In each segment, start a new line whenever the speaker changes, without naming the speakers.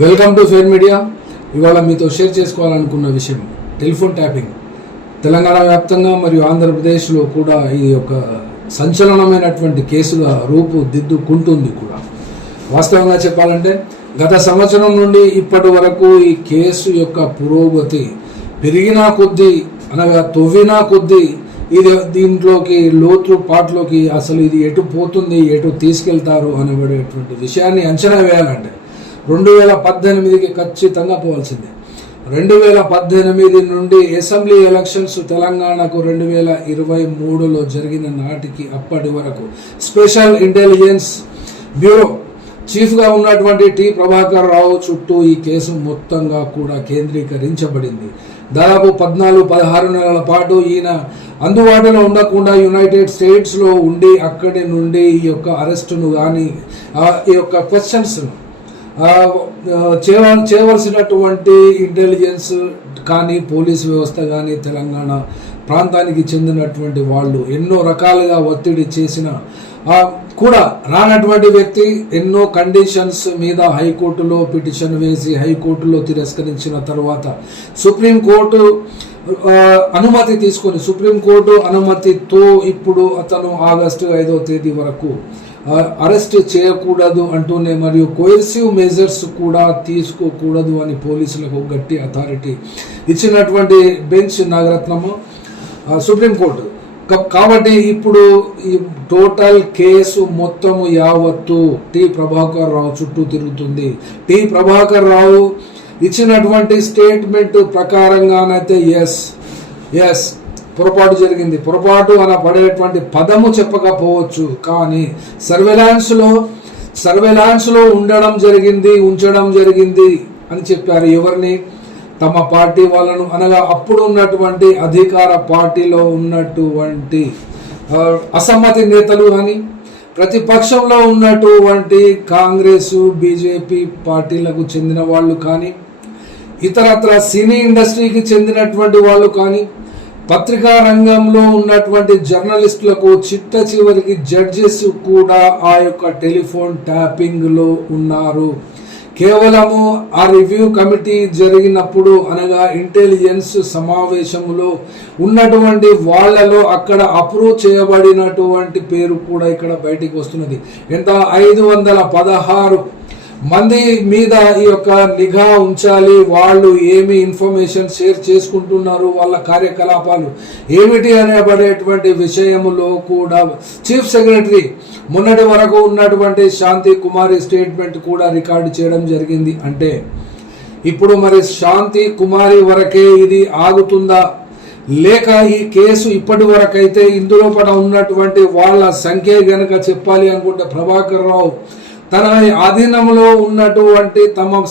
Welcome to fair media ఇవాళ మీతో share చేసుకోవాలనుకున్న విషయం టెలిఫోన్ ట్యాపింగ్ తెలంగాణ వ్యాప్తంగా మరియు ఆంధ్రప్రదేశ్లో కూడా ఈ యొక్క సంచలనమైనటువంటి కేసుగా రూపుదిద్దుకుంటుంది కూడా. వాస్తవంగా చెప్పాలంటే గత సంవత్సరం నుండి ఇప్పటి వరకు ఈ కేసు యొక్క పురోగతి పెరిగినా కొద్దీ అనగా తవ్వినా కొద్దీ ఇది దీంట్లోకి లోతు పాటలోకి అసలు ఇది ఎటు పోతుంది ఎటు తీసుకెళ్తారు అనబడేటువంటి విషయాన్ని అంచనా వేయాలంటే రెండు వేల పద్దెనిమిదికి ఖచ్చితంగా పోవాల్సిందే. రెండు వేల పద్దెనిమిది నుండి అసెంబ్లీ ఎలక్షన్స్ తెలంగాణకు రెండు వేల ఇరవై మూడులో జరిగిన నాటికి అప్పటి వరకు స్పెషల్ ఇంటెలిజెన్స్ బ్యూరో చీఫ్గా ఉన్నటువంటి టి. ప్రభాకర్ రావు చుట్టూ ఈ కేసు మొత్తంగా కూడా కేంద్రీకరించబడింది. దాదాపు పద్నాలుగు పదహారు నెలల పాటు ఈయన అందుబాటులో ఉండకుండా యునైటెడ్ స్టేట్స్లో ఉండి అక్కడి నుండి ఈ యొక్క అరెస్టును కానీ ఈ యొక్క క్వశ్చన్స్ను చేయవలసినటువంటి ఇంటెలిజెన్స్ కానీ పోలీస్ వ్యవస్థ కానీ తెలంగాణ ప్రాంతానికి చెందినటువంటి వాళ్ళు ఎన్నో రకాలుగా ఒత్తిడి చేసిన కూడా రానటువంటి వ్యక్తి ఎన్నో కండిషన్స్ మీద హైకోర్టులో పిటిషన్ వేసి హైకోర్టులో తిరస్కరించిన తర్వాత సుప్రీంకోర్టు అనుమతి తీసుకొని సుప్రీంకోర్టు అనుమతితో ఇప్పుడు అతను ఆగస్టు ఐదో తేదీ వరకు అరెస్ట్ చేయకూడదు అంటూనే మరియు కోయర్సివ్ మెజర్స్ కూడా తీసుకోకూడదు అని పోలీసులకు గట్టి అథారిటీ ఇచ్చినటువంటి బెంచ్ నాగరత్నము సుప్రీంకోర్టు కాబట్టి ఇప్పుడు ఈ టోటల్ కేసు మొత్తము యావత్తు టి ప్రభాకర్ రావు చుట్టూ తిరుగుతుంది. టి ప్రభాకర్ రావు ఇచ్చినటువంటి స్టేట్మెంట్ ప్రకారంగానైతే ఎస్ ఎస్ పొరపాటు జరిగింది. పొరపాటు అన పడేటువంటి పదము చెప్పకపోవచ్చు. కానీ సర్వేలాన్స్లో సర్వేలాన్స్లో ఉండడం జరిగింది ఉంచడం జరిగింది అని చెప్పారు ఎవరిని? తమ పార్టీ వాళ్ళను. అనగా అప్పుడు ఉన్నటువంటి అధికార పార్టీలో ఉన్నటువంటి అసమ్మతి నేతలు కానీ ప్రతిపక్షంలో ఉన్నటువంటి కాంగ్రెస్ బీజేపీ పార్టీలకు చెందిన వాళ్ళు కానీ ఇతరత్ర సినీ ఇండస్ట్రీకి చెందినటువంటి వాళ్ళు కానీ పత్రికా రంగంలో ఉన్నటువంటి జర్నలిస్టులకు చిట్ట చివరికి జడ్జెస్ కూడా ఆ యొక్క టెలిఫోన్ ట్యాపింగ్లో ఉన్నారు. కేవలము ఆ రివ్యూ కమిటీ జరిగినప్పుడు అనగా ఇంటెలిజెన్స్ సమావేశంలో ఉన్నటువంటి వాళ్ళలో అక్కడ అప్రూవ్ చేయబడినటువంటి పేరు కూడా ఇక్కడ బయటికి వస్తున్నది. ఎంత? ఐదు వందల పదహారు మంది మీద ఈ యొక్క నిఘా ఉంచాలి వాళ్ళు ఏమి ఇన్ఫర్మేషన్ షేర్ చేసుకుంటున్నారు వాళ్ళ కార్యకలాపాలు ఏమిటి అనేబడేటువంటి విషయంలో కూడా చీఫ్ సెక్రటరీ మొన్నటి వరకు ఉన్నటువంటి శాంతి కుమారి స్టేట్మెంట్ కూడా రికార్డు చేయడం జరిగింది. అంటే ఇప్పుడు మరి శాంతి కుమారి వరకే ఇది ఆగుతుందా? లేక ఈ కేసు ఇప్పటి వరకైతే ఇందులో పడ ఉన్నటువంటి వాళ్ళ సంఖ్య గనక చెప్పాలి అనుకుంటే ప్రభాకర్ రావు తన ఆధీనంలో ఉన్నటువంటి తమ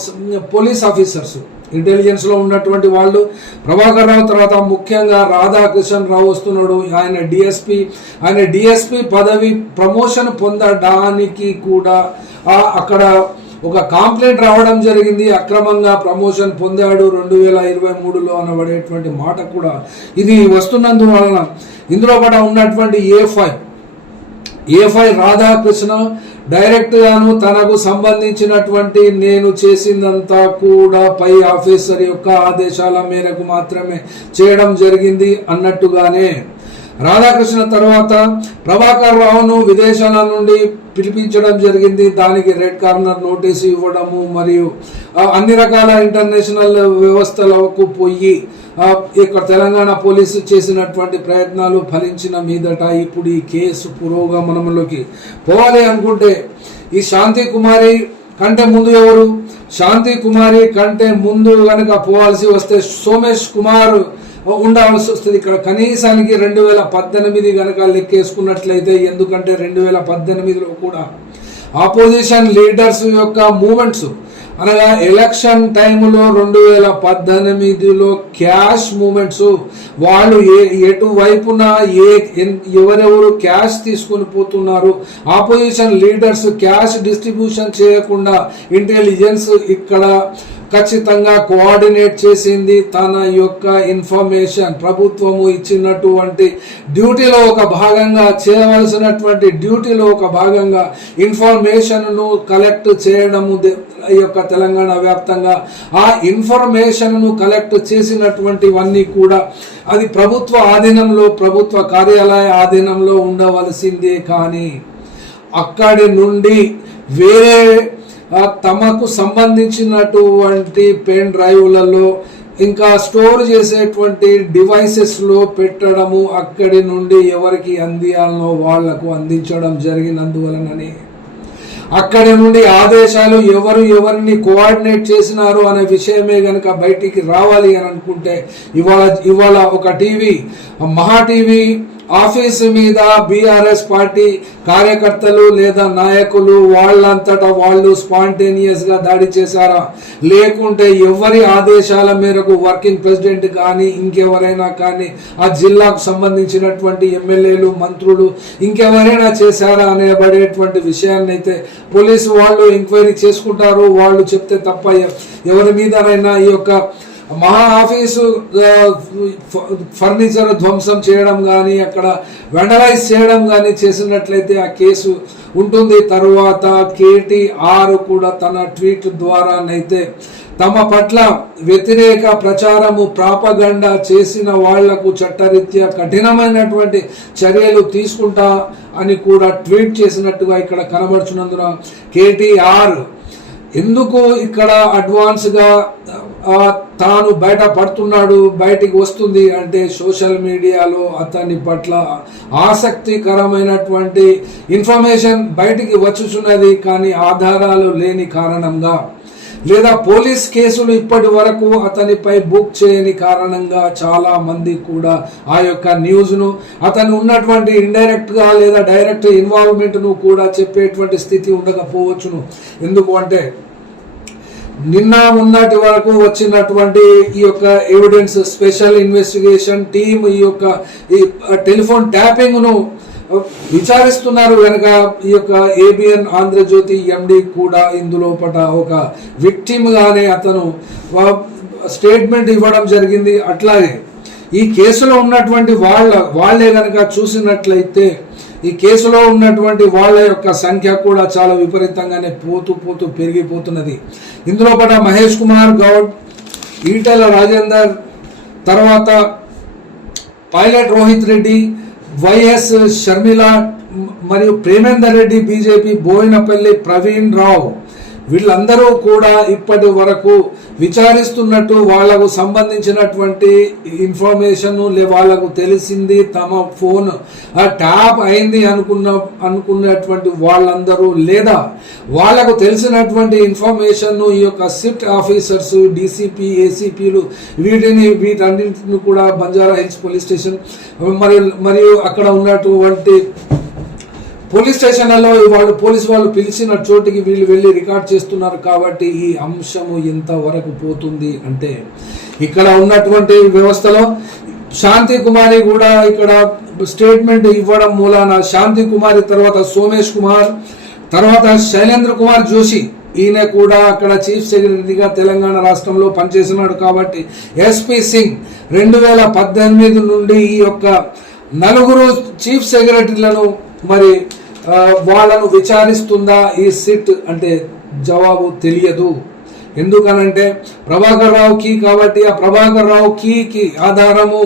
పోలీస్ ఆఫీసర్స్ ఇంటెలిజెన్స్లో ఉన్నటువంటి వాళ్ళు ప్రభాకర్ రావు తర్వాత ముఖ్యంగా రాధాకృష్ణ రావు వస్తున్నాడు. ఆయన డిఎస్పి ఆయన డిఎస్పి పదవి ప్రమోషన్ పొందడానికి కూడా అక్కడ ఒక కాంప్లైంట్ రావడం జరిగింది. అక్రమంగా ప్రమోషన్ పొందాడు. రెండు వేల ఇరవై మూడులో అనబడేటువంటి మాట కూడా ఇది వస్తున్నందువలన ఇందులో కూడా ఉన్నటువంటి ఏ ఫైవ్ ఏఫై రాధాకృష్ణ డైరెక్ట్ గాను తనకు సంబంధించినటువంటి నేను చేసిందంతా కూడా పై ఆఫీసర్ యొక్క ఆదేశాల మేరకు మాత్రమే చేయడం జరిగింది అన్నట్టుగానే. రాధాకృష్ణ తర్వాత ప్రభాకర్ రావును విదేశాల నుండి పిలిపించడం జరిగింది. దానికి రెడ్ కార్నర్ నోటీసు ఇవ్వడము మరియు అన్ని రకాల ఇంటర్నేషనల్ వ్యవస్థలకు పోయి ఇక్కడ తెలంగాణ పోలీసు చేసినటువంటి ప్రయత్నాలు ఫలించిన మీదట ఇప్పుడు ఈ కేసు పురోగమనంలోకి పోవాలి అనుకుంటే ఈ శాంతి కుమారి కంటే ముందు ఎవరు? శాంతి కుమారి కంటే ముందు కనుక పోవాల్సి వస్తే సోమేష్ కుమార్ ఉండాల్సి వస్తుంది. ఇక్కడ కనీసానికి రెండు వేల పద్దెనిమిది కనుక లెక్కేసుకున్నట్లయితే ఎందుకంటే రెండు వేల పద్దెనిమిదిలో కూడా ఆపోజిషన్ లీడర్స్ యొక్క మూమెంట్స్ అనగా ఎలక్షన్ టైంలో రెండు వేల పద్దెనిమిదిలో క్యాష్ మూమెంట్స్ వాళ్ళు ఏ ఎటువైపున ఏ ఎవరెవరు క్యాష్ తీసుకొని పోతున్నారు? ఆపోజిషన్ లీడర్స్ క్యాష్ డిస్ట్రిబ్యూషన్ చేయకుండా ఇంటెలిజెన్స్ ఇక్కడ ఖచ్చితంగా కోఆర్డినేట్ చేసింది తన యొక్క ఇన్ఫర్మేషన్ ప్రభుత్వము ఇచ్చినటువంటి డ్యూటీలో ఒక భాగంగా చేయవలసినటువంటి డ్యూటీలో ఒక భాగంగా ఇన్ఫర్మేషన్ను కలెక్ట్ చేయడము యొక్క తెలంగాణ వ్యాప్తంగా. ఆ ఇన్ఫర్మేషన్ను కలెక్ట్ చేసినటువంటివన్నీ కూడా అది ప్రభుత్వ ఆధీనంలో ప్రభుత్వ కార్యాలయ ఆధీనంలో ఉండవలసిందే కానీ అక్కడి నుండి వేరే తమకు సంబంధించినటువంటి పెన్ డ్రైవ్లలో ఇంకా స్టోర్ చేసేటువంటి డివైసెస్లో పెట్టడము అక్కడి నుండి ఎవరికి అందియాలనో వాళ్ళకు అందించడం జరిగినందువలనని. అక్కడి నుండి ఆదేశాలు ఎవరు ఎవరిని కోఆర్డినేట్ చేసినారు అనే విషయమే కనుక బయటికి రావాలి అని అనుకుంటే ఇవాళ ఇవాళ ఒక టీవీ మహా టీవీ ఆఫీసు మీద బీఆర్ఎస్ పార్టీ కార్యకర్తలు లేదా నాయకులు వాళ్ళంతటా వాళ్ళు స్పాంటేనియస్గా దాడి చేశారా? లేకుంటే ఎవరి ఆదేశాల మేరకు వర్కింగ్ ప్రెసిడెంట్ కానీ ఇంకెవరైనా కానీ ఆ జిల్లాకు సంబంధించినటువంటి ఎమ్మెల్యేలు మంత్రులు ఇంకెవరైనా చేశారా అనేబడేటువంటి విషయాన్ని అయితే పోలీసు వాళ్ళు ఎంక్వైరీ చేసుకుంటారు. వాళ్ళు చెప్తే తప్ప ఎవరి మీదనైనా ఈ యొక్క మా ఆఫీసు ఫర్నిచర్ ధ్వంసం చేయడం కానీ అక్కడ వెండలైజ్ చేయడం కానీ చేసినట్లయితే ఆ కేసు ఉంటుంది. తరువాత కేటీఆర్ కూడా తన ట్వీట్ ద్వారానైతే తమ పట్ల వ్యతిరేక ప్రచారము ప్రాపగండా చేసిన వాళ్ళకు చట్టరీత్యా కఠినమైనటువంటి చర్యలు తీసుకుంటా అని కూడా ట్వీట్ చేసినట్టుగా ఇక్కడ కనబడుచున్నందున కేటీఆర్ ఎందుకు ఇక్కడ అడ్వాన్స్గా తాను బయట పడుతున్నాడు బయటికి వస్తుంది అంటే సోషల్ మీడియాలో అతని పట్ల ఆసక్తికరమైనటువంటి ఇన్ఫర్మేషన్ బయటికి వచ్చుచున్నది కానీ ఆధారాలు లేని కారణంగా లేదా పోలీస్ కేసులు ఇప్పటి వరకు అతనిపై బుక్ చేయని కారణంగా చాలా మంది కూడా ఆ యొక్క న్యూస్ను అతను ఉన్నటువంటి ఇండైరెక్ట్గా లేదా డైరెక్ట్ ఇన్వాల్వ్మెంట్ను కూడా చెప్పేటువంటి స్థితి ఉండకపోవచ్చును. ఎందుకు అంటే నిన్న ఉన్నటి వరకు వచ్చినటువంటి ఈ యొక్క ఎవిడెన్స్ స్పెషల్ ఇన్వెస్టిగేషన్ టీమ్ ఈ యొక్క ఈ టెలిఫోన్ ట్యాపింగ్ను విచారిస్తున్నారు కనుక ఈ యొక్క ఏబిఎన్ ఆంధ్రజ్యోతి ఎండి కూడా ఇందులో పట ఒక విక్టిమ్ గానే అతను స్టేట్మెంట్ ఇవ్వడం జరిగింది. అట్లాగే ఈ కేసులో ఉన్నటువంటి వాళ్ళ వాళ్ళే కనుక చూసినట్లయితే ఈ కేసులో ఉన్నటువంటి వాళ్ళ యొక్క సంఖ్య కూడా చాలా విపరీతంగానే పోతూ పోతూ పెరిగిపోతున్నది. ఇందులో పట మహేష్ కుమార్ గౌడ్ ఈటెల రాజేందర్ తర్వాత పైలట్ రోహిత్ రెడ్డి వైఎస్ షర్మిల మరియు ప్రేమేందర్ రెడ్డి బీజేపీ బోయినపల్లి ప్రవీణ్ రావు. వీళ్ళందరూ కూడా ఇప్పటి వరకు విచారిస్తున్నట్టు వాళ్ళకు సంబంధించినటువంటి ఇన్ఫర్మేషన్ లే వాళ్ళకు తెలిసింది తమ ఫోన్. ట్యాప్ అయింది అనుకున్న అనుకున్నటువంటి వాళ్ళందరూ లేదా వాళ్ళకు తెలిసినటువంటి ఇన్ఫర్మేషన్ ఈ యొక్క సిఫ్ట్ ఆఫీసర్స్ డీసీపీ ఏసీపీలు వీటిని వీటన్నింటిని కూడా బంజారా హిల్స్ పోలీస్ స్టేషన్ మరియు మరియు అక్కడ ఉన్నటువంటి పోలీస్ స్టేషన్లలో వాళ్ళు పోలీసు వాళ్ళు పిలిచిన చోటికి వీళ్ళు వెళ్ళి రికార్డ్ చేస్తున్నారు కాబట్టి ఈ అంశము ఇంతవరకు పోతుంది అంటే ఇక్కడ ఉన్నటువంటి వ్యవస్థలో శాంతి కుమారి కూడా ఇక్కడ స్టేట్మెంట్ ఇవ్వడం మూలాన శాంతి కుమారి తర్వాత సోమేష్ కుమార్ తర్వాత శైలేంద్ర కుమార్ జోషి. ఈయన కూడా అక్కడ చీఫ్ సెక్రటరీగా తెలంగాణ రాష్ట్రంలో పనిచేస్తున్నాడు కాబట్టి ఎస్పి సింగ్ రెండు వేల పద్దెనిమిది నుండి ఈ యొక్క నలుగురు చీఫ్ సెక్రటరీలను మరి వాళ్ళను విచారిస్తుందా ఈ సిట్ అంటే జవాబు తెలియదు. ఎందుకనంటే ప్రభాకర్ రావు కీ కాబట్టి ఆ ప్రభాకర్ రావు కీకి ఆధారము.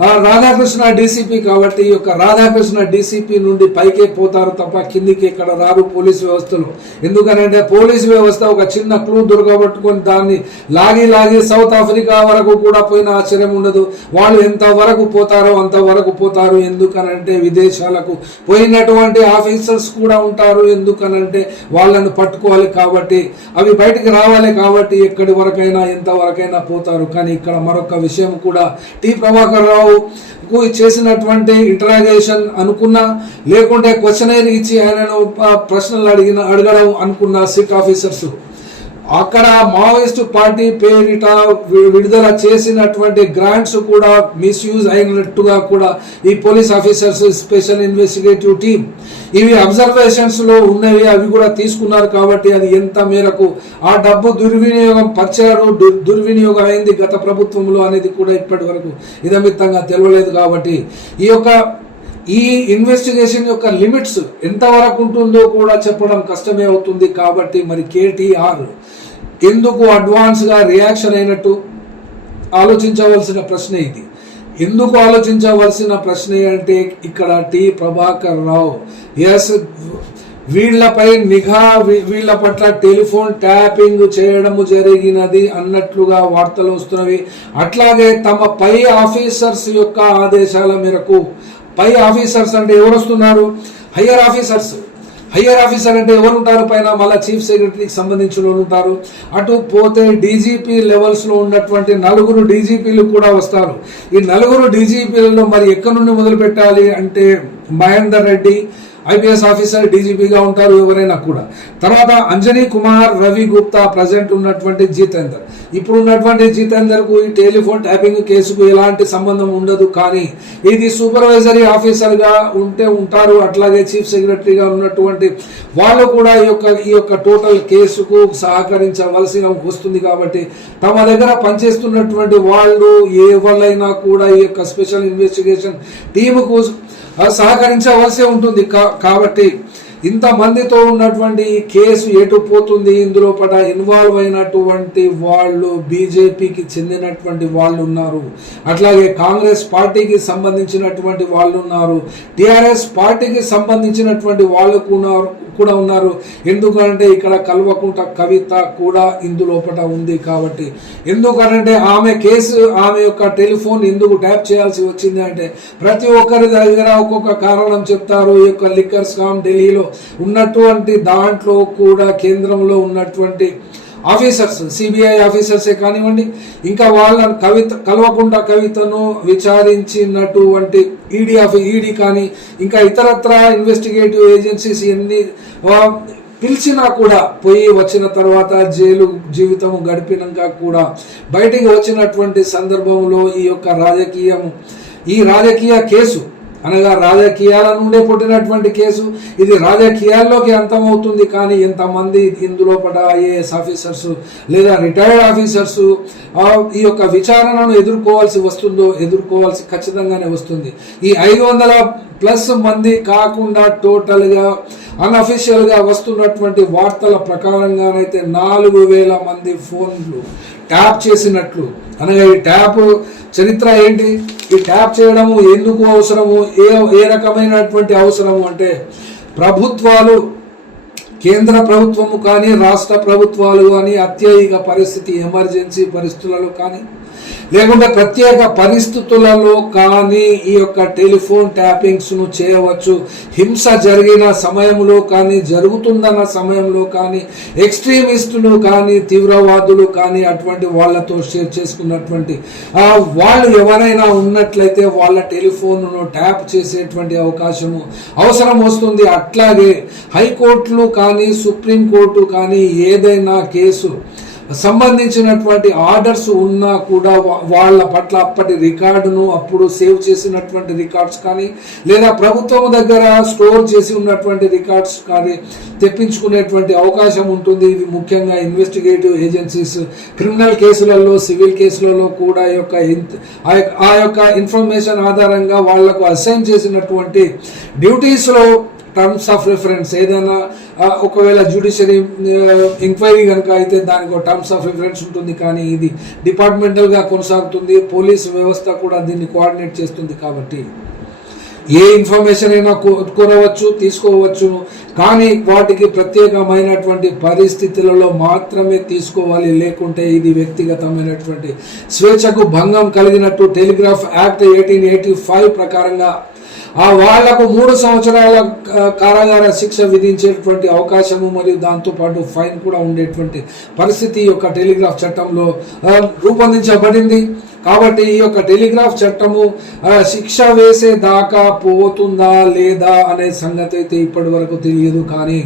రాధాకృష్ణ డీసీపీ కాబట్టి ఈ యొక్క రాధాకృష్ణ డీసీపీ నుండి పైకే పోతారు తప్ప కిందికి ఇక్కడ రారు పోలీస్ వ్యవస్థలో. ఎందుకనంటే పోలీస్ వ్యవస్థ ఒక చిన్న క్లూ దొరకబట్టుకొని దాన్ని లాగి లాగి సౌత్ ఆఫ్రికా వరకు కూడా పోయిన ఆశ్చర్యం ఉండదు. వాళ్ళు ఎంత వరకు పోతారో అంత వరకు పోతారు. ఎందుకనంటే విదేశాలకు పోయినటువంటి ఆఫీసర్స్ కూడా ఉంటారు. ఎందుకనంటే వాళ్ళను పట్టుకోవాలి కాబట్టి అవి బయటికి రావాలి కాబట్టి ఎక్కడి వరకైనా ఎంత వరకైనా పోతారు. కానీ ఇక్కడ మరొక విషయం కూడా టీ ప్రభాకర్ రావు చేసినటువంటి ఇంటరాగేషన్ అనుకున్నా లేకుంటే క్వశ్చనైర్ ఇచ్చి ఆయనను ప్రశ్నలు అడిగిన అడగడం అనుకున్న సిట్ ఆఫీసర్స్ అక్కడ మావోయిస్టు పార్టీ పేరిట విడుదల చేసినటువంటి గ్రాంట్స్ కూడా మిస్యూజ్ అయినట్టుగా కూడా ఈ police officers special investigative team ఇవి అబ్జర్వేషన్స్లో ఉన్నవి అవి కూడా తీసుకున్నారు కాబట్టి అది ఎంత మేరకు ఆ డబ్బు దుర్వినియోగం పరిచయం దుర్వినియోగం అయింది గత ప్రభుత్వంలో అనేది కూడా ఇప్పటి వరకు ఇదమిత్తంగా తెలియలేదు కాబట్టి ఈ యొక్క ఈ ఇన్వెస్టిగేషన్ యొక్క లిమిట్స్ ఎంతవరకు ఉంటుందో కూడా చెప్పడం కష్టమే అవుతుంది కాబట్టి మరి కేటీఆర్ ఎందుకు అడ్వాన్స్గా రియాక్షన్ అయినట్టు ఆలోచించవలసిన ప్రశ్న ఇది. ఎందుకు ఆలోచించవలసిన ప్రశ్న అంటే ఇక్కడ టి. ప్రభాకర్ రావు. ఎస్ వీళ్ళపై నిఘా వీ- వీళ్ళ పట్ల టెలిఫోన్ ట్యాపింగ్ చేయడము జరిగినది అన్నట్లుగా వార్తలు వస్తున్నవి. అట్లాగే తమ పై ఆఫీసర్స్ యొక్క ఆదేశాల మేరకు పై ఆఫీసర్స్ అంటే ఎవరు వస్తున్నారు? Higher officers. హయ్యర్ ఆఫీసర్ అంటే ఎవరు ఉంటారు? పైన మళ్ళీ చీఫ్ సెక్రటరీకి సంబంధించిన వాళ్ళు ఉంటారు. అటు పోతే డీజీపీ లెవెల్స్లో ఉన్నటువంటి నలుగురు డీజీపీలు కూడా వస్తారు. ఈ నలుగురు డీజీపీలలో మరి ఎక్కడి నుండి మొదలు పెట్టాలి అంటే మహేందర్ రెడ్డి ఐపీఎస్ ఆఫీసర్ డీజీపీగా ఉంటారు ఎవరైనా కూడా. తర్వాత అంజనీ కుమార్ రవి గుప్తా ప్రజెంట్ ఉన్నటువంటి జితేందర్. ఇప్పుడు ఉన్నటువంటి జితేందర్కు ఈ టెలిఫోన్ ట్యాపింగ్ కేసుకు ఎలాంటి సంబంధం ఉండదు కానీ ఇది సూపర్వైజరీ ఆఫీసర్గా ఉంటే ఉంటారు. అట్లాగే చీఫ్ సెక్రటరీగా ఉన్నటువంటి వాళ్ళు కూడా ఈ యొక్క ఈ యొక్క టోటల్ కేసుకు సహకరించవలసి వస్తుంది కాబట్టి తమ దగ్గర పనిచేస్తున్నటువంటి వాళ్ళు ఎవరైనా కూడా ఈ యొక్క స్పెషల్ ఇన్వెస్టిగేషన్ టీముకు ఆ, సహకరించవలసి ఉంటుంది. కా- కాబట్టి ఇంతమందితో ఉన్నటువంటి కేసు ఎటు పోతుంది? ఇందులో పట ఇన్వాల్వ్ అయినటువంటి వాళ్ళు బీజేపీకి చెందినటువంటి వాళ్ళు ఉన్నారు. అట్లాగే కాంగ్రెస్ పార్టీకి సంబంధించినటువంటి వాళ్ళు ఉన్నారు. టిఆర్ఎస్ పార్టీకి సంబంధించినటువంటి వాళ్ళు కూడా కూడా ఉన్నారు. ఎందుకంటే ఇక్కడ కల్వకుంట కవిత కూడా ఇందులోపట ఉంది కాబట్టి. ఎందుకంటే ఆమె కేసు ఆమె యొక్క టెలిఫోన్ ఎందుకు ట్యాప్ చేయాల్సి వచ్చింది అంటే ప్రతి ఒక్కరి దగ్గర ఒక్కొక్క కారణం చెప్తారు. ఈ యొక్క లిక్కర్ స్కామ్ ఢిల్లీలో ఉన్నటువంటి దాంట్లో కూడా కేంద్రంలో ఉన్నటువంటి ఆఫీసర్స్ సిబిఐ ఆఫీసర్సే కానివ్వండి ఇంకా వాళ్ళని కవిత కల్వకుంట కవితను విచారించినటువంటి ఈడీ ఆఫీ ఈడీ కానీ ఇంకా ఇతరత్ర ఇన్వెస్టిగేటివ్ ఏజెన్సీస్ ఎన్ని పిలిచినా కూడా పోయి వచ్చిన తర్వాత జైలు జీవితం గడిపినాక కూడా బయటికి వచ్చినటువంటి సందర్భంలో ఈ యొక్క రాజకీయం ఈ రాజకీయ కేసు అనగా రాజకీయాల నుండే పుట్టినటువంటి కేసు. ఇది రాజకీయాల్లోకి అంతమవుతుంది కానీ ఎంతమంది ఇందులో పడ ఐఏఎస్ ఆఫీసర్స్ లేదా రిటైర్డ్ ఆఫీసర్స్ ఈ యొక్క విచారణను ఎదుర్కోవాల్సి వస్తుందో ఎదుర్కోవాల్సి ఖచ్చితంగానే వస్తుంది. ఈ ఐదు వందల ప్లస్ మంది కాకుండా టోటల్గా అన్అఫీషియల్గా వస్తున్నటువంటి వార్తల ప్రకారంగానైతే నాలుగు వేల మంది ఫోన్లు ట్యాప్ చేసినట్లు. అనగా ఈ ట్యాప్ చరిత్ర ఏంటి? ఈ ట్యాప్ చేయడము ఎందుకు అవసరము? ఏ ఏ రకమైనటువంటి అవసరము అంటే ప్రభుత్వాలు కేంద్ర ప్రభుత్వము కానీ రాష్ట్ర ప్రభుత్వాలు కానీ అత్యయిక పరిస్థితి ఎమర్జెన్సీ పరిస్థితులలో కానీ లేకుంటే ప్రత్యేక పరిస్థితులలో కానీ ఈ యొక్క టెలిఫోన్ ట్యాపింగ్స్ను చేయవచ్చు. హింస జరిగిన సమయంలో కానీ జరుగుతుందన్న సమయంలో కానీ ఎక్స్ట్రీమిస్టులు కానీ తీవ్రవాదులు కానీ అటువంటి వాళ్ళతో షేర్ చేసుకున్నటువంటి వాళ్ళు ఎవరైనా ఉన్నట్లయితే వాళ్ళ టెలిఫోన్ను ట్యాప్ చేసేటువంటి అవకాశము అవసరం వస్తుంది. అట్లాగే హైకోర్టులు కానీ సుప్రీంకోర్టు కానీ ఏదైనా కేసు సంబంధించినటువంటి ఆర్డర్స్ ఉన్నా కూడా వాళ్ళ పట్ల అప్పటి రికార్డును అప్పుడు సేవ్ చేసినటువంటి రికార్డ్స్ కానీ లేదా ప్రభుత్వం దగ్గర స్టోర్ చేసి ఉన్నటువంటి రికార్డ్స్ కానీ తెప్పించుకునేటువంటి అవకాశం ఉంటుంది. ఇది ముఖ్యంగా ఇన్వెస్టిగేటివ్ ఏజెన్సీస్ క్రిమినల్ కేసులలో సివిల్ కేసులలో కూడా యొక్క ఆ యొక్క- ఇన్ఫర్మేషన్ ఆధారంగా వాళ్ళకు అసైన్ చేసినటువంటి డ్యూటీస్లో టర్మ్స్ ఆఫ్ రిఫరెన్స్ ఏదైనా ఒకవేళ జ్యుడిషియరీ ఎంక్వైరీ కనుక అయితే దానికి టర్మ్స్ ఆఫ్ రిఫరెన్స్ ఉంటుంది కానీ ఇది డిపార్ట్మెంటల్గా కొనసాగుతుంది పోలీస్ వ్యవస్థ కూడా దీన్ని కోఆర్డినేట్ చేస్తుంది కాబట్టి. ఏ ఇన్ఫర్మేషన్ అయినా కొనవచ్చు తీసుకోవచ్చు కానీ వాటికి ప్రత్యేకమైనటువంటి పరిస్థితులలో మాత్రమే తీసుకోవాలి లేకుంటే ఇది వ్యక్తిగతమైనటువంటి స్వేచ్ఛకు భంగం కలిగినట్టు Telegraph Act eighteen eighty five ప్రకారంగా ఆ వాళ్ళకు మూడు సంవత్సరాల కారాగార శిక్ష విధించేటువంటి అవకాశము మరియు దాంతోపాటు ఫైన్ కూడా ఉండేటువంటి పరిస్థితి యొక్క టెలిగ్రాఫ్ చట్టంలో రూపొందించబడింది. కాబట్టి ఈ యొక్క టెలిగ్రాఫ్ చట్టము శిక్ష వేసే దాకా పోతుందా లేదా అనే సంగతి అయితే ఇప్పటి వరకు తెలియదు కానీ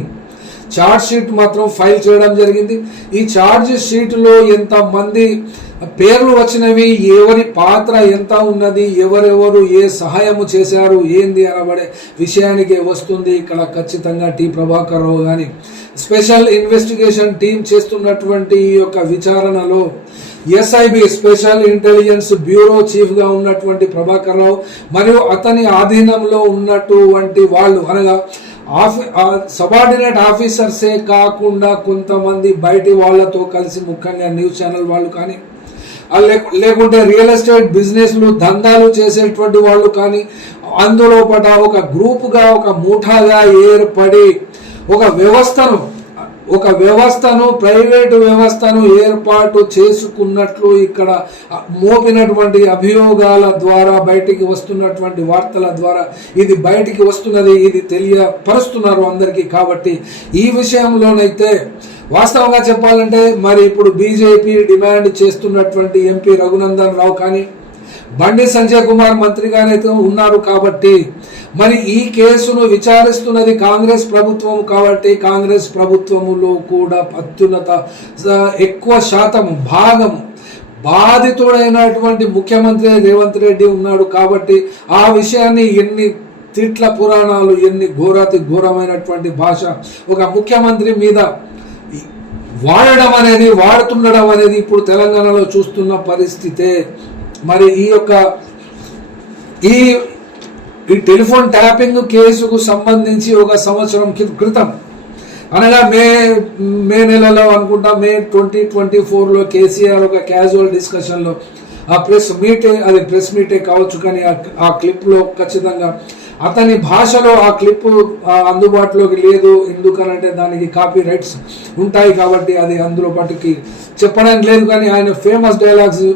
ఛార్జ్ షీట్ మాత్రం ఫైల్ చేయడం జరిగింది. ఈ ఛార్జ్ షీట్లో ఎంతమంది పేర్లు వచ్చినవి ఎవరి పాత్ర ఎంత ఉన్నది ఎవరెవరు ఏ సహాయము చేశారు ఏంది అనబడే విషయానికి వస్తుంది ఇక్కడ ఖచ్చితంగా టి ప్రభాకర్ రావు కానీ స్పెషల్ ఇన్వెస్టిగేషన్ టీం చేస్తున్నటువంటి ఈ యొక్క విచారణలో ఎస్ఐబి స్పెషల్ ఇంటెలిజెన్స్ బ్యూరో చీఫ్గా ఉన్నటువంటి ప్రభాకర్ రావు మరియు అతని ఆధీనంలో ఉన్నటువంటి వాళ్ళు అనగా ఆఫీ సబార్డినేట్ ఆఫీసర్సే కాకుండా కొంతమంది బయటి వాళ్ళతో కలిసి ముఖ్యంగా న్యూస్ ఛానల్ వాళ్ళు కానీ లేకుంటే రియల్ ఎస్టేట్ బిజినెస్లు దందాలు చేసేటువంటి వాళ్ళు కానీ అందులో పట ఒక గ్రూపుగా ఒక ముఠాగా ఏర్పడి ఒక వ్యవస్థను ఒక వ్యవస్థను ప్రైవేటు వ్యవస్థను ఏర్పాటు చేసుకున్నట్లు ఇక్కడ మోపినటువంటి అభియోగాల ద్వారా బయటికి వస్తున్నటువంటి వార్తల ద్వారా ఇది బయటికి వస్తున్నది ఇది తెలియపరుస్తున్నారు అందరికీ కాబట్టి ఈ విషయంలోనైతే వాస్తవంగా చెప్పాలంటే మరి ఇప్పుడు బీజేపీ డిమాండ్ చేస్తున్నటువంటి ఎంపీ రఘునందన్ రావు కానీ బండి సంజయ్ కుమార్ మంత్రిగానే ఉన్నారు కాబట్టి మరి ఈ కేసును విచారిస్తున్నది కాంగ్రెస్ ప్రభుత్వం కాబట్టి కాంగ్రెస్ ప్రభుత్వములో కూడా అత్యున్నత ఎక్కువ శాతం భాగం బాధితుడైనటువంటి ముఖ్యమంత్రి రేవంత్ రెడ్డి ఉన్నాడు కాబట్టి ఆ విషయాన్ని ఎన్ని తిట్ల పురాణాలు ఎన్ని ఘోరాతి ఘోరమైనటువంటి భాష ఒక ముఖ్యమంత్రి మీద వాడడం అనేది వాడుతుండడం అనేది ఇప్పుడు తెలంగాణలో చూస్తున్న పరిస్థితే మరి ఈ యొక్క ఈ ఈ టెలిఫోన్ ట్యాపింగ్ కేసుకు సంబంధించి ఒక సంవత్సరం క్రితం అనగా మే మే నెలలో అనుకుంటా మే ట్వంటీ ట్వంటీ ఫోర్లో కేసీఆర్ ఒక క్యాజువల్ డిస్కషన్లో ఆ ప్రెస్ మీటే అది ప్రెస్ మీటే కావచ్చు కానీ ఆ- క్లిప్లో ఖచ్చితంగా అతని భాషలో ఆ క్లిప్ అందుబాటులోకి లేదు. ఎందుకనంటే దానికి కాపీ రైట్స్ ఉంటాయి కాబట్టి అది అందులో పాటుకి చెప్పడానికి లేదు కానీ ఆయన ఫేమస్ డైలాగ్స్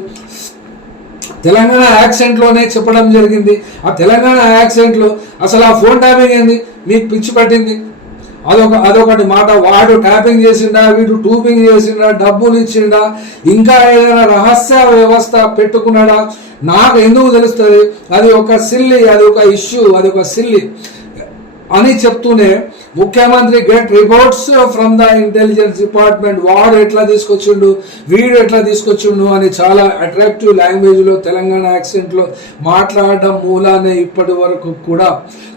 తెలంగాణ యాక్సెంట్లోనే చెప్పడం జరిగింది. ఆ తెలంగాణ యాక్సెంట్లో అసలు ఆ ఫోన్ ట్యాపింగ్ ఏంది మీకు పిచ్చి పట్టింది. అదొక అదొకటి మాట. వాడు ట్యాపింగ్ చేసిండా వీడు టూపింగ్ చేసిండా డబ్బులు ఇచ్చిండా ఇంకా ఏదైనా రహస్య వ్యవస్థ పెట్టుకున్నాడా? నాకు ఎందుకు తెలుస్తుంది? అది ఒక సిల్లి అది ఒక ఇష్యూ అది ఒక సిల్లి అని చెప్తూనే ముఖ్యమంత్రి get reports from the intelligence department వాడు ఎట్లా తీసుకొచ్చిండు? వీడు ఎట్లా తీసుకొచ్చిండు? అని చాలా అట్రాక్టివ్ లాంగ్వేజ్లో తెలంగాణ యాక్సెంట్లో మాట్లాడడం మూలానే ఇప్పటి వరకు కూడా.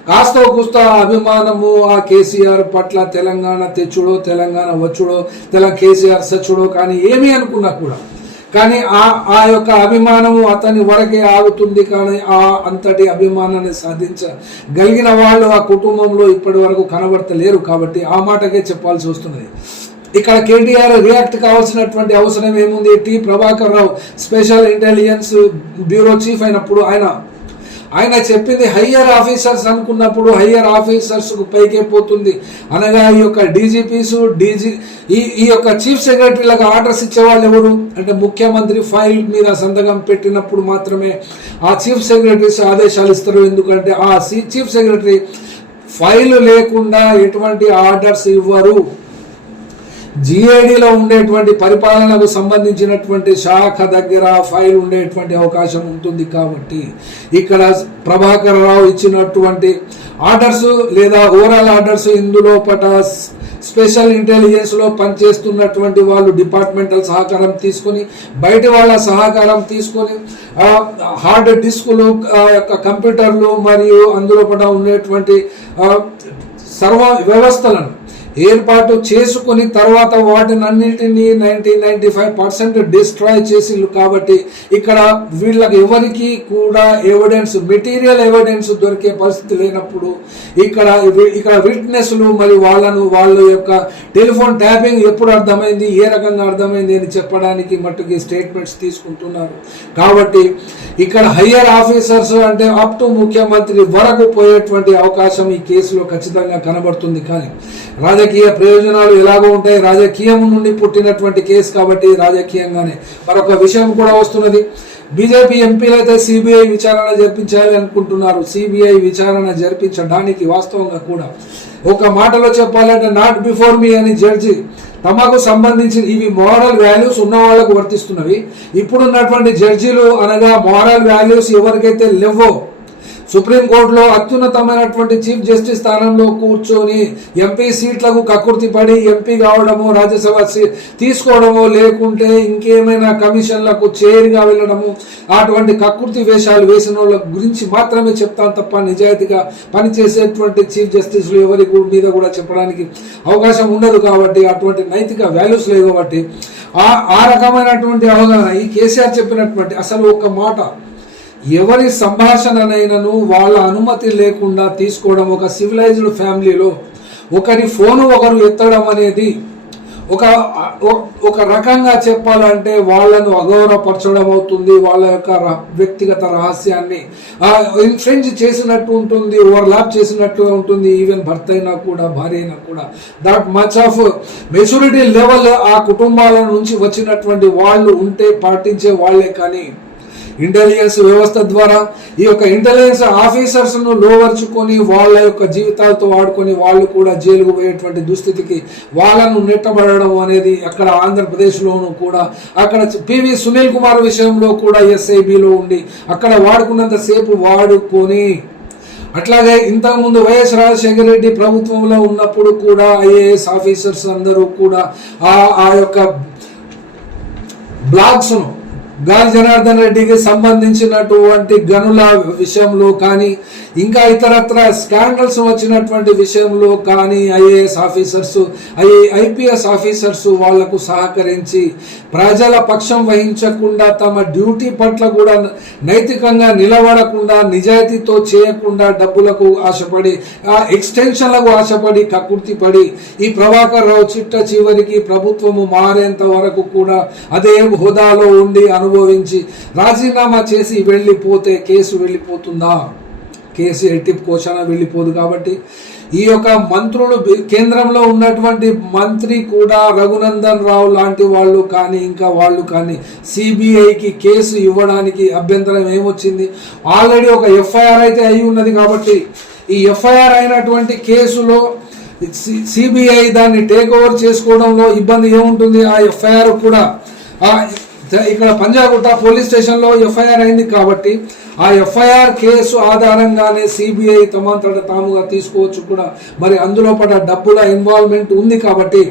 కాస్త కూస్త అభిమానము ఆ కేసీఆర్ పట్ల తెలంగాణ తెచ్చుడో తెలంగాణ వచ్చుడో తెలంగాణ కేసీఆర్ సచ్చుడో కానీ ఏమీ అనుకున్నా కూడా కానీ ఆ ఆ యొక్క అభిమానము అతని వరకే ఆగుతుంది కానీ ఆ అంతటి అభిమానాన్ని సాధించగలిగిన వాళ్ళు ఆ కుటుంబంలో ఇప్పటి వరకు కనబడతలేరు కాబట్టి ఆ మాటకే చెప్పాల్సి వస్తున్నది. ఇక్కడ కేటీఆర్ రియాక్ట్ కావాల్సినటువంటి అవసరం ఏముంది? T. Prabhakar Rao special intelligence bureau chief అయినప్పుడు ఆయన ఆయన చెప్పింది హయ్యర్ ఆఫీసర్స్ అనుకున్నప్పుడు హయ్యర్ ఆఫీసర్స్కు పైకే పోతుంది. అనగా ఈ యొక్క డీజీపీస్ డీజీ ఈ ఈ యొక్క చీఫ్ సెక్రటరీలకు ఆర్డర్స్ ఇచ్చేవాళ్ళు ఎవరు? అంటే ముఖ్యమంత్రి ఫైల్ మీద సంతకం పెట్టినప్పుడు మాత్రమే ఆ చీఫ్ సెక్రటరీస్ ఆదేశాలు ఇస్తారు. ఎందుకంటే ఆ చీఫ్ సెక్రటరీ ఫైల్ లేకుండా ఎటువంటి ఆర్డర్స్ ఇవ్వరు. జిఏడిలో ఉండేటువంటి పరిపాలనకు సంబంధించినటువంటి శాఖ దగ్గర ఫైల్ ఉండేటువంటి అవకాశం ఉంటుంది కాబట్టి ఇక్కడ ప్రభాకర్ రావు ఇచ్చినటువంటి ఆర్డర్స్ లేదా ఓవరాల్ ఆర్డర్స్ ఇందులో పట స్పెషల్ ఇంటెలిజెన్స్లో పనిచేస్తున్నటువంటి వాళ్ళు డిపార్ట్మెంటల్ సహకారం తీసుకొని బయట వాళ్ళ సహకారం తీసుకొని హార్డ్ డిస్కులు ఆ యొక్క కంప్యూటర్లు మరియు అందులో పట ఉండేటువంటి సర్వ వ్యవస్థలను ఏర్పాటు చేసుకుని తర్వాత వాటిని అన్నింటినీ nineteen ninety five percent destroy చేసిండ్రు కాబట్టి ఇక్కడ వీళ్ళకి ఎవరికి కూడా ఎవిడెన్స్ మెటీరియల్ ఎవిడెన్స్ దొరికే పరిస్థితి లేనప్పుడు ఇక్కడ ఇక్కడ విట్నెస్లు మరి వాళ్ళను వాళ్ళ యొక్క టెలిఫోన్ ట్యాపింగ్ ఎప్పుడు అర్థమైంది ఏ రకంగా అర్థమైంది అని చెప్పడానికి మట్టుకి స్టేట్మెంట్స్ తీసుకుంటున్నారు. కాబట్టి ఇక్కడ హయ్యర్ ఆఫీసర్స్ అంటే అప్ టు ముఖ్యమంత్రి వరకు పోయేటువంటి అవకాశం ఈ కేసులో ఖచ్చితంగా కనబడుతుంది కానీ రాజకీయ ప్రయోజనాలు ఎలాగో ఉంటాయి. రాజకీయం నుండి పుట్టినటువంటి కేసు కాబట్టి రాజకీయంగానే. మరొక విషయం కూడా వస్తున్నది. బీజేపీ ఎంపీలు అయితే సిబిఐ విచారణ జరిపించాలి అనుకుంటున్నారు. సిబిఐ విచారణ జరిపించడానికి వాస్తవంగా కూడా ఒక మాటలో చెప్పాలంటే నాట్ బిఫోర్ మీ అని జడ్జి తమకు సంబంధించిన ఇవి మోరల్ వాల్యూస్ ఉన్న వాళ్ళకు వర్తిస్తున్నవి. ఇప్పుడున్నటువంటి జడ్జీలు అనగా మోరల్ వాల్యూస్ ఎవరికైతే లేవో సుప్రీంకోర్టులో అత్యున్నతమైనటువంటి చీఫ్ జస్టిస్ స్థానంలో కూర్చొని ఎంపీ సీట్లకు కకుర్తి పడి ఎంపీ కావడము రాజ్యసభ సీట్ తీసుకోవడము లేకుంటే ఇంకేమైనా కమిషన్లకు చేరిగా వెళ్ళడము అటువంటి కకుర్తి వేషాలు వేసిన వాళ్ళ గురించి మాత్రమే చెప్తాను తప్ప నిజాయితీగా పనిచేసేటువంటి చీఫ్ జస్టిస్లు ఎవరి మీద కూడా చెప్పడానికి అవకాశం ఉండదు కాబట్టి అటువంటి నైతిక వాల్యూస్ లేవు కాబట్టి ఆ ఆ రకమైనటువంటి అవగాహన ఈ కేసీఆర్ చెప్పినటువంటి అసలు ఒక మాట ఎవరి సంభాషణనైనను వాళ్ళ అనుమతి లేకుండా తీసుకోవడం ఒక సివిలైజ్డ్ ఫ్యామిలీలో ఒకరి ఫోను ఒకరు ఎత్తడం అనేది ఒక ఒక రకంగా చెప్పాలంటే వాళ్ళను అగౌరవపరచడం అవుతుంది వాళ్ళ యొక్క ర- వ్యక్తిగత రహస్యాన్ని ఇన్ఫ్లుయెన్స్ చేసినట్టు ఉంటుంది ఓవర్లాప్ చేసినట్టు ఉంటుంది ఈవెన్ భర్త అయినా కూడా భార్య అయినా కూడా. That much of maturity level ఆ కుటుంబాల నుంచి వచ్చినటువంటి వాళ్ళు ఉంటే పాటించే వాళ్ళే కానీ ఇంటెలిజెన్స్ వ్యవస్థ ద్వారా ఈ యొక్క ఇంటెలిజెన్స్ ఆఫీసర్స్ను లోవర్చుకొని వాళ్ళ యొక్క జీవితాలతో వాడుకొని వాళ్ళు కూడా జైలుకు పోయేటువంటి దుస్థితికి వాళ్ళను నెట్టబడడం అనేది అక్కడ ఆంధ్రప్రదేశ్లోనూ కూడా అక్కడ పివి సునీల్ కుమార్ విషయంలో కూడా ఎస్ఐబిలో ఉండి అక్కడ వాడుకున్నంత సేపు వాడుకొని అట్లాగే ఇంతకుముందు వైఎస్ రాజశేఖర రెడ్డి ప్రభుత్వంలో ఉన్నప్పుడు కూడా ఐఏఎస్ ఆఫీసర్స్ అందరూ కూడా ఆ ఆ యొక్క బ్లాగ్స్ను గాలి జనార్దన్ రెడ్డికి సంబంధించినటువంటి గనుల విషయంలో కానీ ఇంకా ఇతరత్ర స్కాండల్స్ వచ్చినటువంటి విషయంలో కానీ IAS officers I IPS officers వాళ్ళకు సహకరించి ప్రజల పక్షం వహించకుండా తమ డ్యూటీ పట్ల కూడా నైతికంగా నిలబడకుండా నిజాయితీతో చేయకుండా డబ్బులకు ఆశపడి ఆ ఎక్స్టెన్షన్లకు ఆశపడి కకుర్తి పడి ఈ ప్రభాకర్ రావు చిట్ట చివరికి ప్రభుత్వము మారేంత వరకు కూడా అదే హోదాలో ఉండి అనుభవించి రాజీనామా చేసి వెళ్ళిపోతే కేసు వెళ్ళిపోతుందా? కేసు ఎట్టి కోశాన వెళ్ళిపోదు కాబట్టి ఈ యొక్క మంత్రులు కేంద్రంలో ఉన్నటువంటి మంత్రి కూడా రఘునందన్ రావు లాంటి వాళ్ళు కానీ ఇంకా వాళ్ళు కానీ సిబిఐకి కేసు ఇవ్వడానికి అభ్యంతరం ఏమొచ్చింది? ఆల్రెడీ ఒక ఎఫ్ఐఆర్ అయితే అయి ఉన్నది కాబట్టి ఈ ఎఫ్ఐఆర్ అయినటువంటి కేసులో సిబిఐ దాన్ని టేక్ ఓవర్ చేసుకోవడంలో ఇబ్బంది ఏముంటుంది? ఆ ఎఫ్ఐఆర్ కూడా ఇక్కడ పంజాగుట్ట పోలీస్ స్టేషన్లో ఎఫ్ఐఆర్ అయింది కాబట్టి ఆ ఎఫ్ఐఆర్ కేసు ఆధారంగానే సిబిఐ తమంతట తాముగా తీసుకోవచ్చు కూడా. మరి అందులో పడ్డ డబ్బుల ఇన్వాల్వ్మెంట్ ఉంది కాబట్టి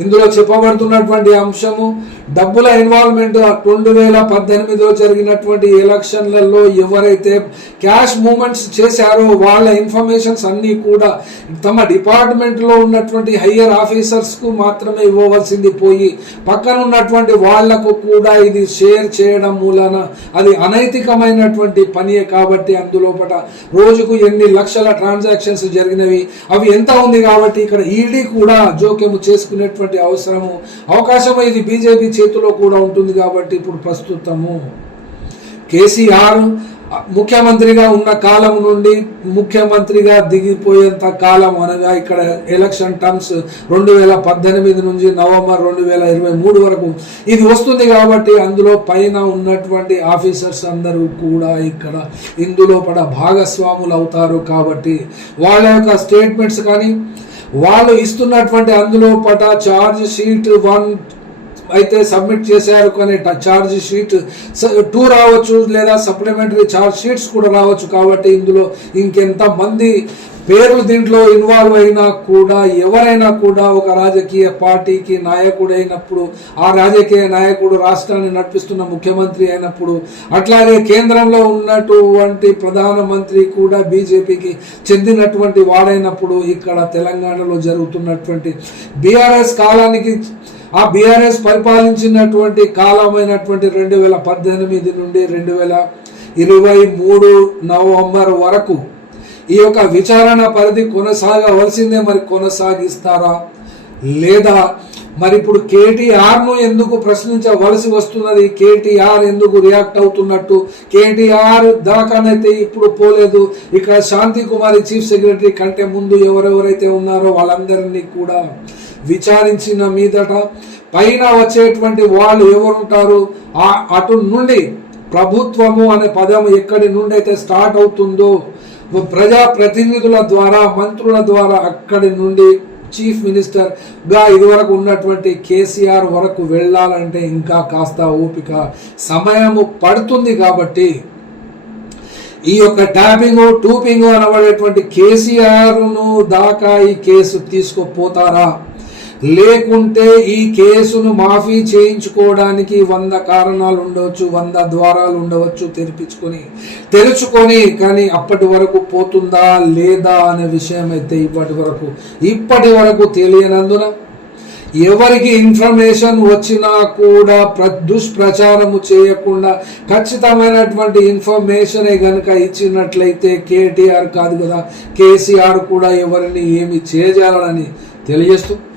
ఇందులో చెప్పబడుతున్నటువంటి అంశము డబ్బుల ఇన్వాల్వ్మెంట్ రెండు వేల పద్దెనిమిదిలో జరిగినటువంటి ఎలక్షన్లలో ఎవరైతే క్యాష్ మూమెంట్స్ చేశారో వాళ్ళ ఇన్ఫర్మేషన్స్ అన్నీ కూడా తమ డిపార్ట్మెంట్లో ఉన్నటువంటి హయ్యర్ ఆఫీసర్స్కు మాత్రమే ఇవ్వవలసింది పోయి పక్కన ఉన్నటువంటి వాళ్ళకు కూడా ఇది షేర్ చేయడం మూలన అది అనైతికమైనటువంటి పనియే కాబట్టి అందులోపట రోజుకు ఎన్ని లక్షల ట్రాన్సాక్షన్స్ జరిగినవి అవి ఎంత ఉంది కాబట్టి ఇక్కడ ఈడీ కూడా జోక్యము చేసుకునేటువంటి అవసరము అవకాశము ఇది బీజేపీ చేతిలో కూడా ఉంటుంది కాబట్టి ఇప్పుడు ప్రస్తుతము. కేసీఆర్ ముఖ్యమంత్రిగా ఉన్న కాలం నుండి ముఖ్యమంత్రిగా దిగిపోయేంత కాలం అనగా ఇక్కడ ఎలక్షన్ టర్మ్స్ రెండు వేల పద్దెనిమిది నుంచి నవంబర్ రెండు వేల ఇరవై మూడు వరకు ఇది వస్తుంది కాబట్టి అందులో పైన ఉన్నటువంటి ఆఫీసర్స్ అందరూ కూడా ఇక్కడ ఇందులో పడ భాగస్వాములు అవుతారు కాబట్టి వాళ్ళ యొక్క స్టేట్మెంట్స్ కానీ వాళ్ళు ఇస్తున్నటువంటి అందులో పట చార్జ్ షీట్ వన్ అయితే సబ్మిట్ చేశారు కానీ ఛార్జ్ షీట్ టూ రావచ్చు లేదా సప్లిమెంటరీ ఛార్జ్ షీట్స్ కూడా రావచ్చు కాబట్టి ఇందులో ఇంకెంత మంది పేర్లు దీంట్లో ఇన్వాల్వ్ అయినా కూడా ఎవరైనా కూడా ఒక రాజకీయ పార్టీకి నాయకుడు అయినప్పుడు ఆ రాజకీయ నాయకుడు రాష్ట్రాన్ని నడిపిస్తున్న ముఖ్యమంత్రి అయినప్పుడు అట్లాగే కేంద్రంలో ఉన్నటువంటి ప్రధానమంత్రి కూడా బీజేపీకి చెందినటువంటి వాడైనప్పుడు ఇక్కడ తెలంగాణలో జరుగుతున్నటువంటి బీఆర్ఎస్ కాలానికి ఆ బీఆర్ఎస్ పరిపాలించినటువంటి కాలమైనటువంటి రెండు వేల పద్దెనిమిది నుండి రెండు వేల ఇరవై మూడు నవంబర్ వరకు ఈ యొక్క విచారణ పరిధి కొనసాగవలసిందే మరి కొనసాగిస్తారా? లేదా మరి ఇప్పుడు కేటీఆర్ను ఎందుకు ప్రశ్నించవలసి వస్తున్నది? కేటీఆర్ ఎందుకు రియాక్ట్ అవుతున్నట్టు? కేటీఆర్ దాకానైతే ఇప్పుడు పోలేదు. ఇక్కడ శాంతి కుమారి చీఫ్ సెక్రటరీ కంటే ముందు ఎవరెవరైతే ఉన్నారో వాళ్ళందరినీ కూడా విచారించిన మీదట పైన వచ్చేటువంటి వాళ్ళు ఎవరుంటారు? అటు నుండి ప్రభుత్వము అనే పదం ఎక్కడి నుండి అయితే స్టార్ట్ అవుతుందో ప్రజా ప్రతినిధుల ద్వారా మంత్రుల ద్వారా అక్కడి నుండి చీఫ్ మినిస్టర్గా ఇదివరకు ఉన్నటువంటి కేసీఆర్ వరకు వెళ్ళాలంటే ఇంకా కాస్త ఓపిక సమయము పడుతుంది కాబట్టి ఈ యొక్క ట్యాపింగ్ టూపింగ్ అనబడేటువంటి కేసీఆర్ను దాకా ఈ కేసు తీసుకుపోతారా? లేకుంటే ఈ కేసును మాఫీ చేయించుకోవడానికి వంద కారణాలు ఉండవచ్చు వంద ద్వారాలు ఉండవచ్చు తెరిపించుకొని తెరుచుకొని కానీ అప్పటి వరకు పోతుందా లేదా అనే విషయం అయితే ఇప్పటి వరకు ఇప్పటి వరకు తెలియనందున ఎవరికి ఇన్ఫర్మేషన్ వచ్చినా కూడా ప్ర దుష్ప్రచారము చేయకుండా ఖచ్చితమైనటువంటి ఇన్ఫర్మేషనే కనుక ఇచ్చినట్లయితే కేటీఆర్ కాదు కదా కేసీఆర్ కూడా ఎవరిని ఏమి చేయజాలని తెలియజేస్తూ